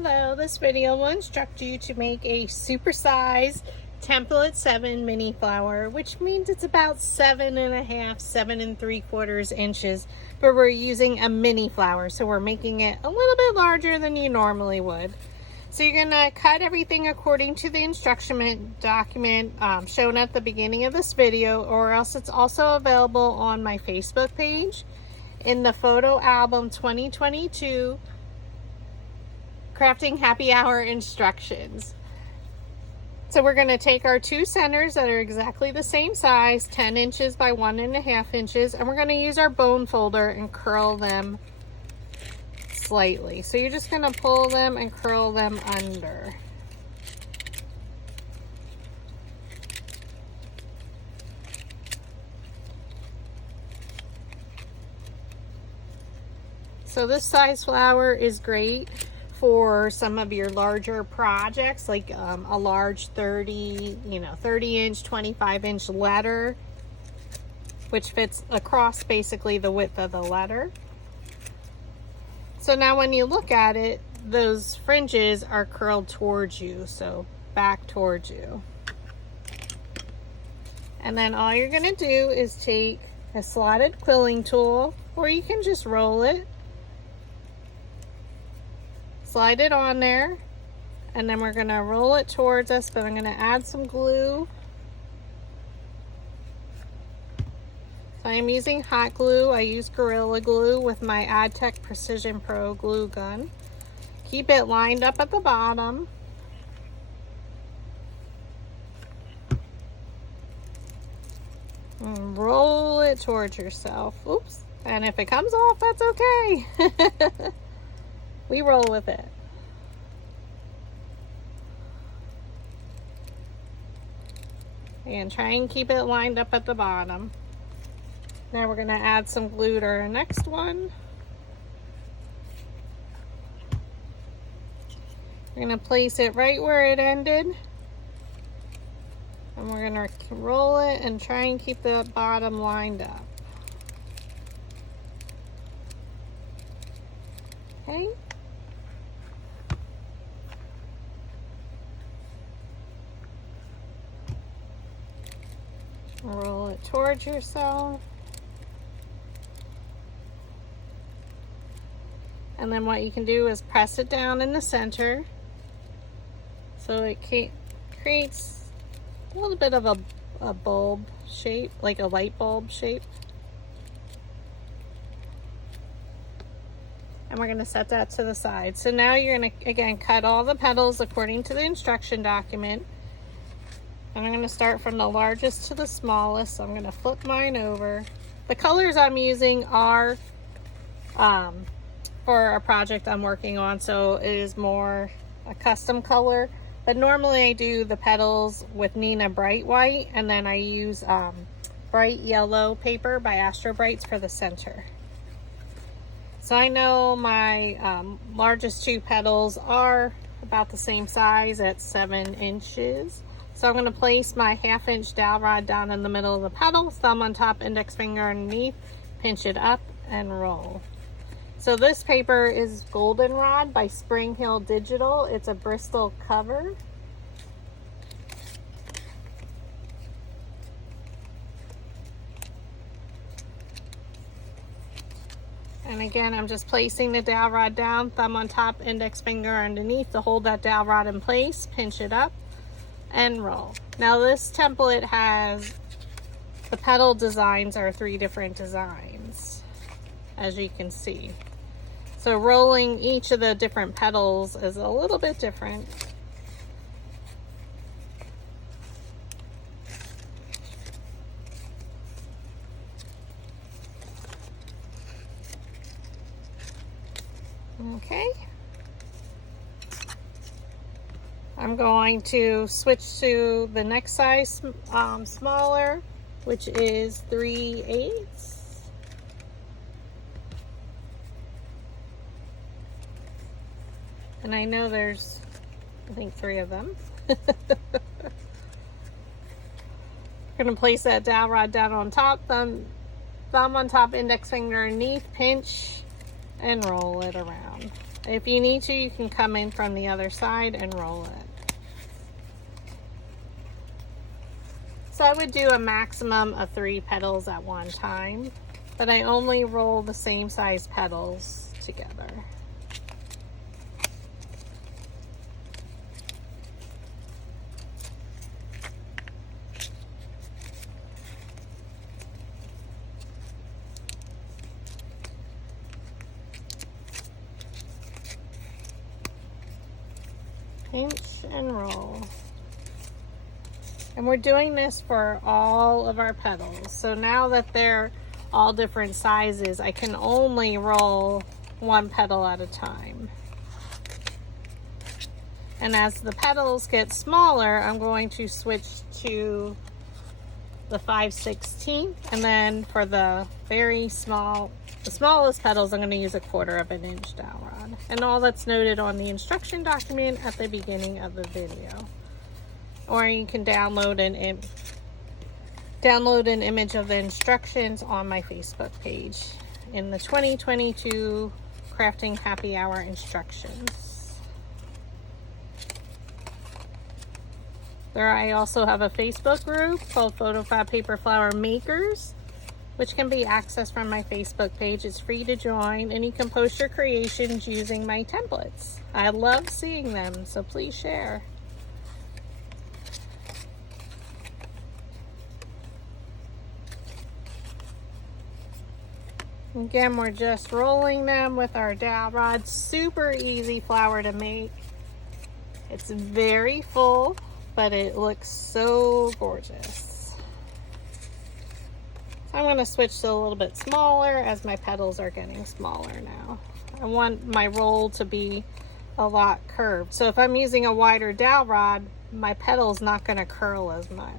Hello, this video will instruct you to make a supersized template 7 mini flower, which means it's about 7.5, 7 3/4 inches, but we're using a mini flower, so we're making it a little bit larger than you normally would. So you're gonna cut everything according to the instruction document shown at the beginning of this video, or else it's also available on my Facebook page in the photo album 2022 Crafting Happy Hour instructions. So we're going to take our two centers that are exactly the same size, 10 inches by 1.5 inches, and we're going to use our bone folder and curl them slightly. So you're just going to pull them and curl them under. So this size flower is great for some of your larger projects, like a large 30 inch, 25 inch letter, which fits across basically the width of the letter. So now when you look at it, those fringes are curled towards you, so back towards you. And then all you're gonna do is take a slotted quilling tool, or you can just roll it. Slide it on there, and then we're going to roll it towards us, but I'm going to add some glue. So I'm using hot glue. I use Gorilla Glue with my AdTech Precision Pro glue gun. Keep it lined up at the bottom. And roll it towards yourself. Oops. And if it comes off, that's okay. We roll with it. And try and keep it lined up at the bottom. Now we're going to add some glue to our next one. We're going to place it right where it ended. And we're going to roll it and try and keep the bottom lined up. Okay. Roll it towards yourself. And then what you can do is press it down in the center so it creates a little bit of a bulb shape, like a light bulb shape. And we're going to set that to the side. So now you're going to, again, cut all the petals according to the instruction document. And I'm going to start from the largest to the smallest. So I'm going to flip mine over. The colors I'm using are for a project I'm working on, so it is more a custom color. But normally I do the petals with Nina Bright White, and then I use bright yellow paper by Astro Brights for the center. So I know my largest two petals are about the same size at 7 inches. So I'm going to place my 1/2 inch dowel rod down in the middle of the petal, thumb on top, index finger underneath, pinch it up and roll. So this paper is Goldenrod by Spring Hill Digital. It's a Bristol cover. And again, I'm just placing the dowel rod down, thumb on top, index finger underneath to hold that dowel rod in place, pinch it up and roll. Now this template has, the petal designs are 3 different designs, as you can see. So rolling each of the different petals is a little bit different. Okay. I'm going to switch to the next size smaller, which is 3/8. And I know there's, I think, 3 of them. Going to place that dowel rod down on top, thumb on top, index finger underneath, pinch and roll it around. If you need to, you can come in from the other side and roll it. So I would do a maximum of 3 petals at one time, but I only roll the same size petals together. Pinch and roll. And we're doing this for all of our petals. So now that they're all different sizes, I can only roll 1 petal at a time. And as the petals get smaller, I'm going to switch to the 5/16, and then for the very small, the smallest petals, I'm going to use a 1/4 inch dowel rod. And all that's noted on the instruction document at the beginning of the video. Or you can download an image of the instructions on my Facebook page in the 2022 Crafting Happy Hour instructions. There, I also have a Facebook group called PhotoFabPaperFlower Makers, which can be accessed from my Facebook page. It's free to join, and you can post your creations using my templates. I love seeing them, so please share. Again, we're just rolling them with our dowel rod. Super easy flower to make. It's very full, but it looks so gorgeous. So I'm going to switch to a little bit smaller as my petals are getting smaller now. I want my roll to be a lot curved. So if I'm using a wider dowel rod, my petal's not going to curl as much.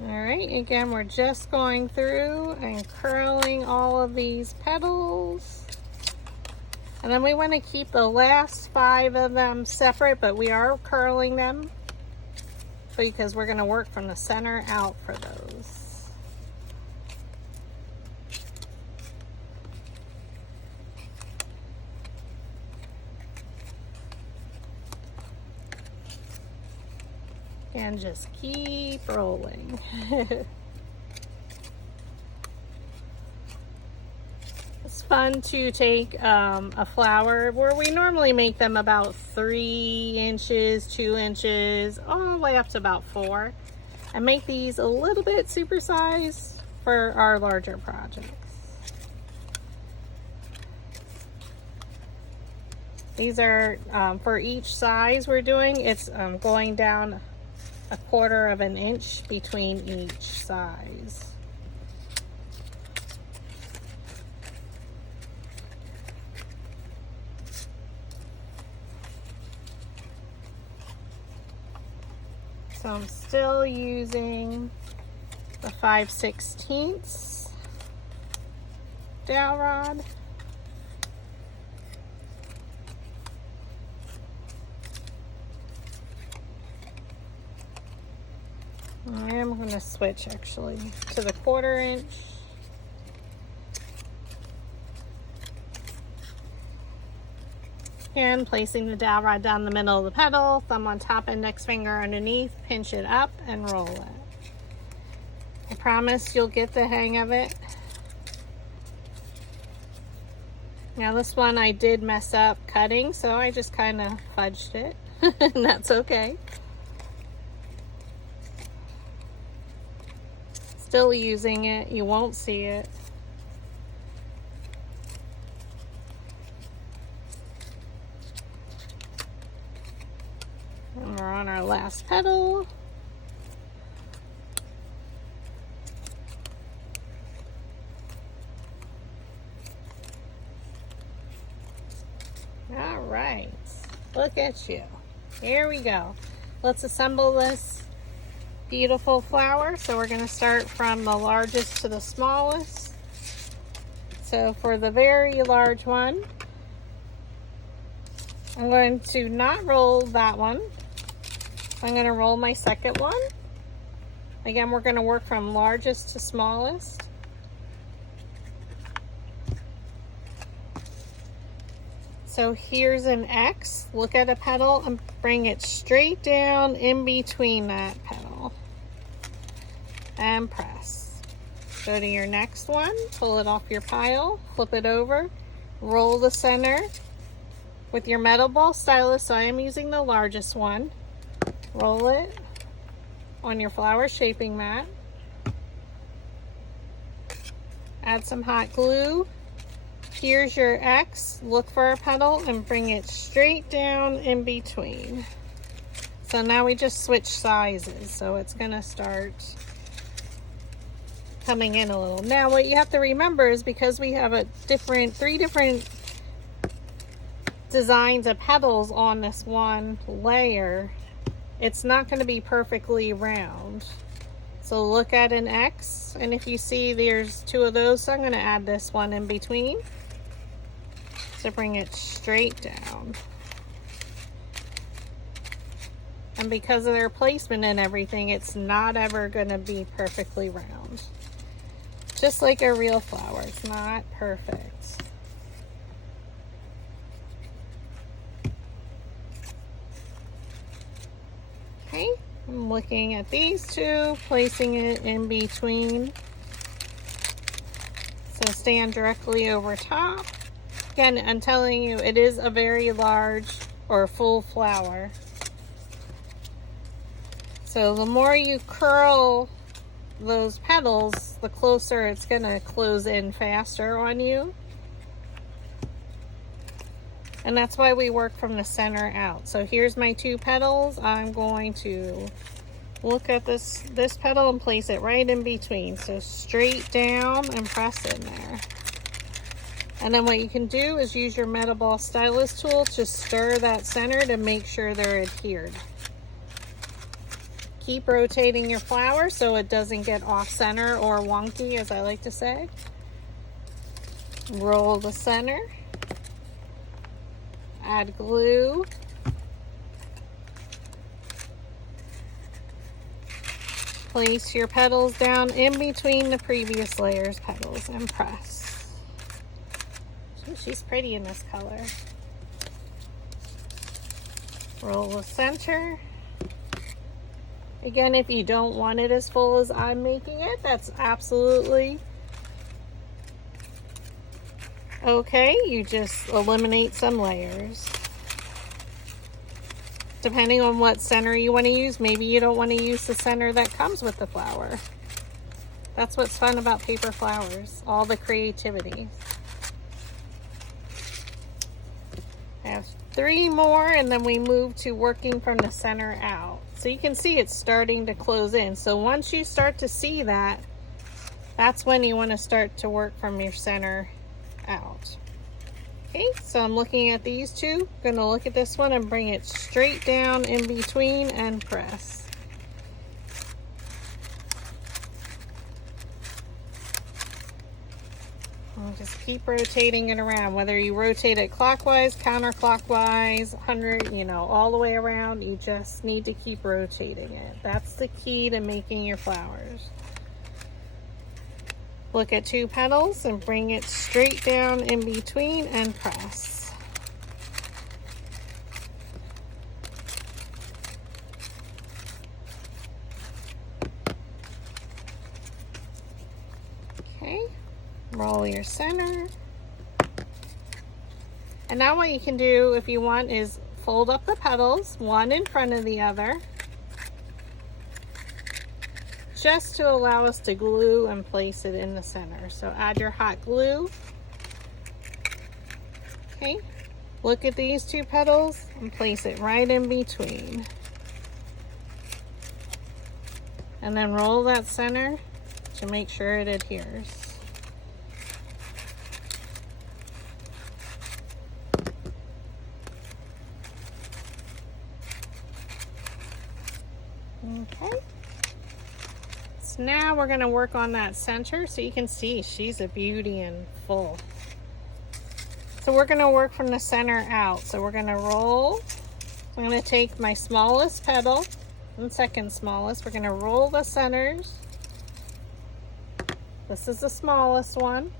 All right, again, we're just going through and curling all of these petals. And then we want to keep the last 5 of them separate, but we are curling them because we're going to work from the center out for those. And just keep rolling. It's fun to take a flower where we normally make them about 3 inches, 2 inches, all the way up to about 4, and make these a little bit supersized for our larger projects. These are for each size we're doing, it's going down 1/4 inch between each size. So I'm still using the 5/16 dowel rod. I am going to switch actually to the 1/4 inch. And placing the dowel rod down the middle of the petal, thumb on top, index finger underneath, pinch it up and roll it. I promise you'll get the hang of it. Now this one I did mess up cutting, so I just kind of fudged it, and that's okay. Still using it, you won't see it. And we're on our last petal. All right, look at you. Here we go. Let's assemble this beautiful flower. So we're going to start from the largest to the smallest. So for the very large one, I'm going to not roll that one. I'm going to roll my second one. Again, we're going to work from largest to smallest. So here's an X. Look at a petal and bring it straight down in between that petal. And press. Go to your next one, pull it off your pile, flip it over, roll the center with your metal ball stylus. So I am using the largest one. Roll it on your flower shaping mat. Add some hot glue. Here's your X. Look for a petal and bring it straight down in between. So now we just switch sizes. So it's going to start coming in a little. Now what you have to remember is because we have three different designs of petals on this one layer, it's not going to be perfectly round. So look at an X, and if you see there's two of those, so I'm going to add this one in between. So bring it straight down. And because of their placement and everything, it's not ever going to be perfectly round. Just like a real flower, it's not perfect. Okay, I'm looking at these two, placing it in between. So stand directly over top. Again, I'm telling you, it is a very large or full flower. So the more you curl those petals, the closer it's going to close in faster on you. And that's why we work from the center out. So here's my two petals. I'm going to look at this petal and place it right in between. So straight down and press in there. And then what you can do is use your metal ball stylus tool to stir that center to make sure they're adhered. Keep rotating your flower so it doesn't get off center or wonky, as I like to say. Roll the center. Add glue. Place your petals down in between the previous layer's petals and press. Ooh, she's pretty in this color. Roll the center. Again, if you don't want it as full as I'm making it, that's absolutely okay. You just eliminate some layers. Depending on what center you want to use, maybe you don't want to use the center that comes with the flower. That's what's fun about paper flowers, all the creativity. I have 3 more and then we move to working from the center out. So you can see it's starting to close in. So once you start to see that, that's when you want to start to work from your center out. Okay, so I'm looking at these two. I'm gonna look at this one and bring it straight down in between and press. I'll just keep rotating it around, whether you rotate it clockwise, counterclockwise, 100, all the way around. You just need to keep rotating it. That's the key to making your flowers. Look at 2 petals and bring it straight down in between and press. Okay, roll your center. And now what you can do if you want is fold up the petals, one in front of the other, just to allow us to glue and place it in the center. So add your hot glue. Okay, look at these 2 petals and place it right in between. And then roll that center to make sure it adheres. Okay. Now we're going to work on that center so you can see she's a beauty and full. So we're going to work from the center out. So we're going to roll. I'm going to take my smallest petal and second smallest. We're going to roll the centers. This is the smallest one.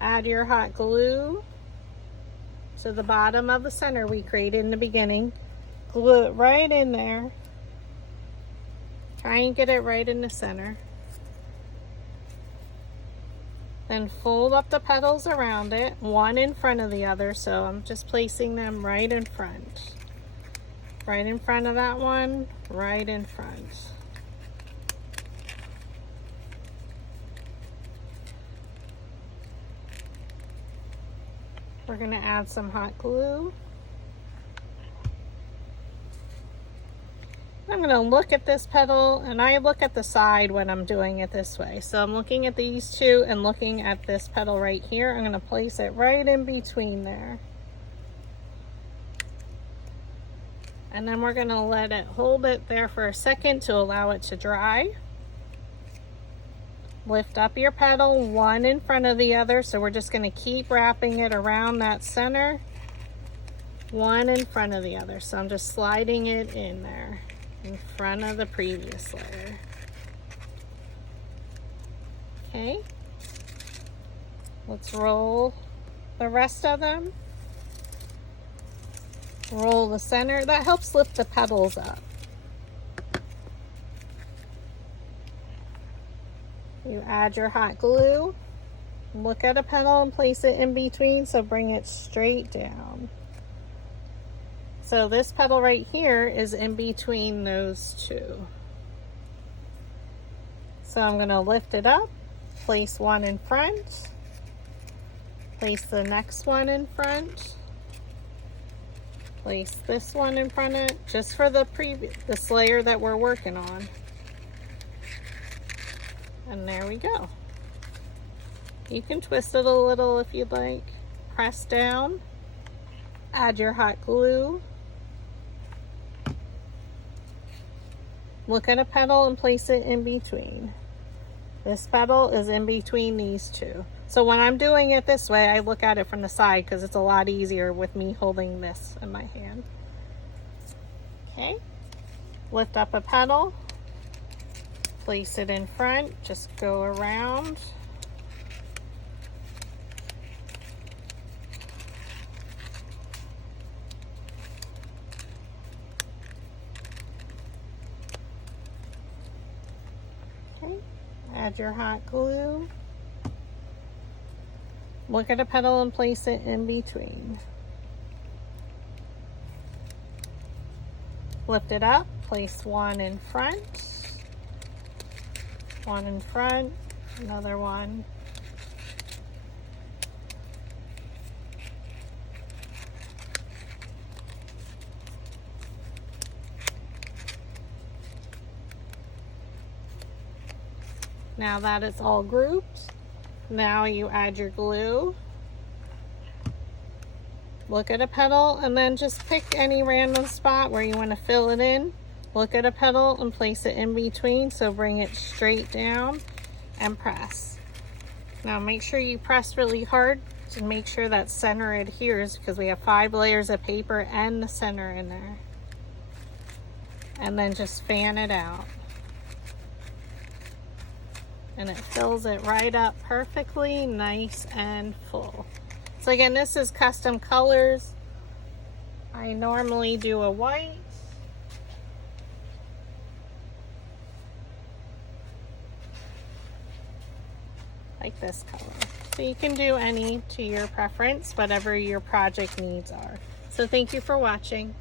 Add your hot glue to the bottom of the center we created in the beginning. Glue it right in there. Try and get it right in the center. Then fold up the petals around it, one in front of the other, so I'm just placing them right in front. Right in front of that one, right in front. We're going to add some hot glue. I'm going to look at this petal, and I look at the side when I'm doing it this way. So I'm looking at these two and looking at this petal right here. I'm going to place it right in between there. And then we're going to let it hold it there for a second to allow it to dry. Lift up your petal, one in front of the other. So we're just going to keep wrapping it around that center, one in front of the other. So I'm just sliding it in there in front of the previous layer. Okay, let's roll the rest of them. Roll the center. That helps lift the petals up. You add your hot glue. Look at a petal and place it in between, so bring it straight down. So this petal right here is in between those two. So I'm going to lift it up, place one in front, place the next one in front, place this one in front of it, just for this layer that we're working on. And there we go. You can twist it a little if you'd like. Press down, add your hot glue. Look at a petal and place it in between. This petal is in between these two. So when I'm doing it this way, I look at it from the side because it's a lot easier with me holding this in my hand. Okay, lift up a petal, place it in front, just go around. Add your hot glue. Look at a petal and place it in between. Lift it up, place one in front, another one. Now that it's all grouped, now you add your glue. Look at a petal and then just pick any random spot where you want to fill it in. Look at a petal and place it in between, so bring it straight down and press. Now make sure you press really hard to make sure that center adheres, because we have 5 layers of paper and the center in there. And then just fan it out. And it fills it right up perfectly, nice and full. So again, this is custom colors. I normally do a white. Like this color. So you can do any to your preference, whatever your project needs are. So thank you for watching.